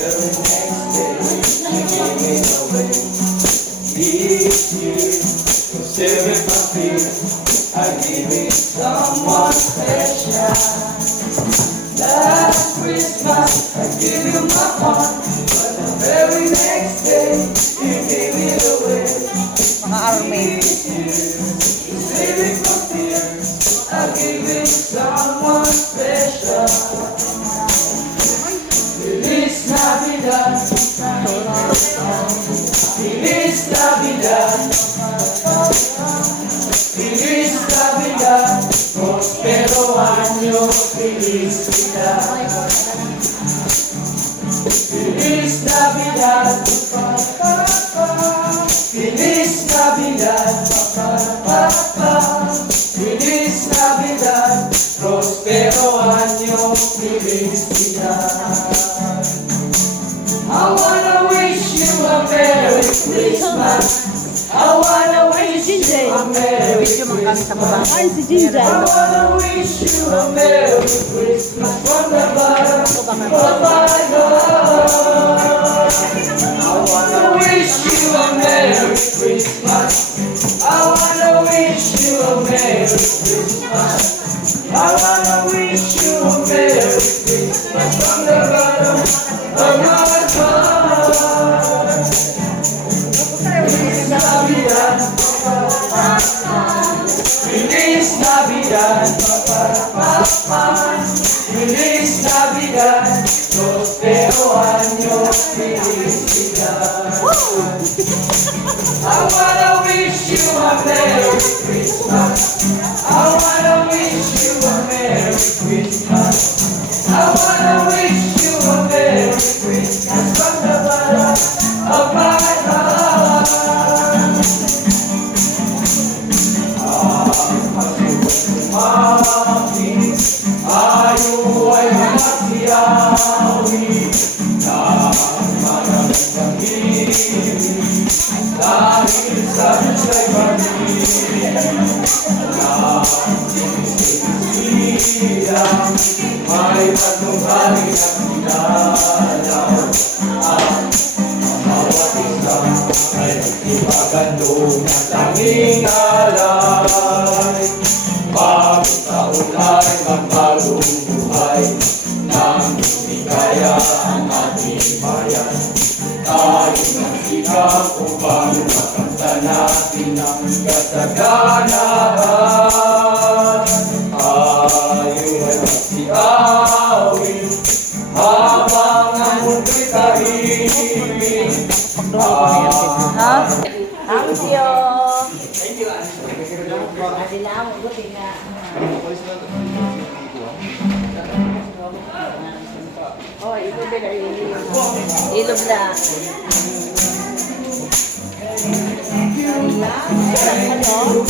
I give it someone special. Last Christmas, I gave you my heart, but the very next day, you gave it away. Save it from fear, I give it someone special. Feliz Navidad, Feliz Navidad, Feliz Navidad, prospero año, felicidad. Feliz Navidad, Feliz Navidad, Feliz Navidad, prospero año, felicidad. I wanna wish you a Merry Christmas. I wanna wish you a Merry Christmas. Ay, si Jinja. I wanna wish you a Merry Christmas from the bottom of my heart. I wanna wish you a Merry Christmas. I wanna wish you a Merry Christmas. I wanna wish you a Merry Christmas from the bottom of my heart. Feliz Navidad, Feliz Navidad, Feliz Navidad, prospero año, felicidad. I wanna wish you a Merry Christmas. I wanna wish you a Merry Christmas. I wanna wish you a Merry Christmas from the bottom of my heart. Tayo ay masiyawi na mananangin dahil sa Diyos'y pag-ibig na sinisiyang may patnubali na pinalaw at bawat isa ay nagtibagando ng tanging alay. Bagong taon ay magbagong buhay nang lumigaya ang ating bayan. Tayo nagsikap upang makanta natin ang kasaganahan. Tayo ay magsiawin habang ang mundo'y tahimik. Thank you. Adilaw, buti nga. Oh, ito din ay ilog na. Ano?